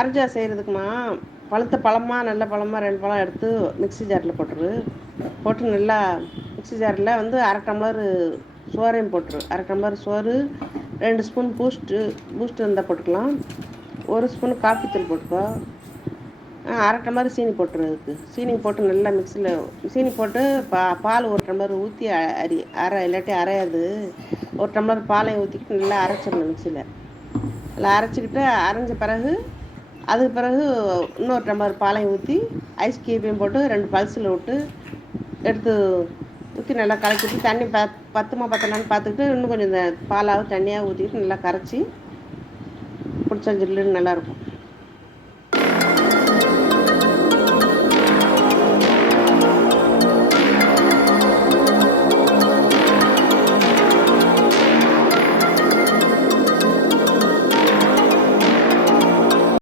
காரஜா செய்கிறதுக்குமா பழுத்த பழமாக நல்ல பழமாக 2 பழம் எடுத்து மிக்ஸி ஜாரில் போட்டுரு. போட்டு நல்லா மிக்ஸி ஜாரில் வந்து 1/2 டம்ளர் சோறையும் போட்டுரு. 1/2 டம்ளர் சோறு, 2 ஸ்பூன் பூஸ்ட்டு இருந்தால் போட்டுக்கலாம். 1 ஸ்பூன் காஃபி தூள் போட்டுக்கோ. 1/2 டம்ளர் சீனி போட்டுரு. அதுக்கு சீனி போட்டு நல்லா மிக்ஸியில் சீனி போட்டு பால் 1 டம்ளர் ஊற்றி இல்லாட்டி அரையாது. 1 டம்ளர் பாலையும் ஊற்றிக்கிட்டு நல்லா அரைச்சிடணும் மிக்ஸியில். நல்லா அரைச்சிக்கிட்டு அரைஞ்ச பிறகு அதுக்கு பிறகு இன்னொரு டம்ளர் பாலையும் ஊற்றி ஐஸ் கியூபையும் போட்டு 2 பல்ஸில் விட்டு எடுத்து ஊற்றி நல்லா கலக்கிட்டு தண்ணி பத்துமா பத்தலான்னு பார்த்துக்கிட்டு இன்னும் கொஞ்சம் இந்த பாலாவது தண்ணியாக ஊற்றிக்கிட்டு நல்லா கரைச்சி குடிச்சா ஜில்லுன்னு நல்லாயிருக்கும்.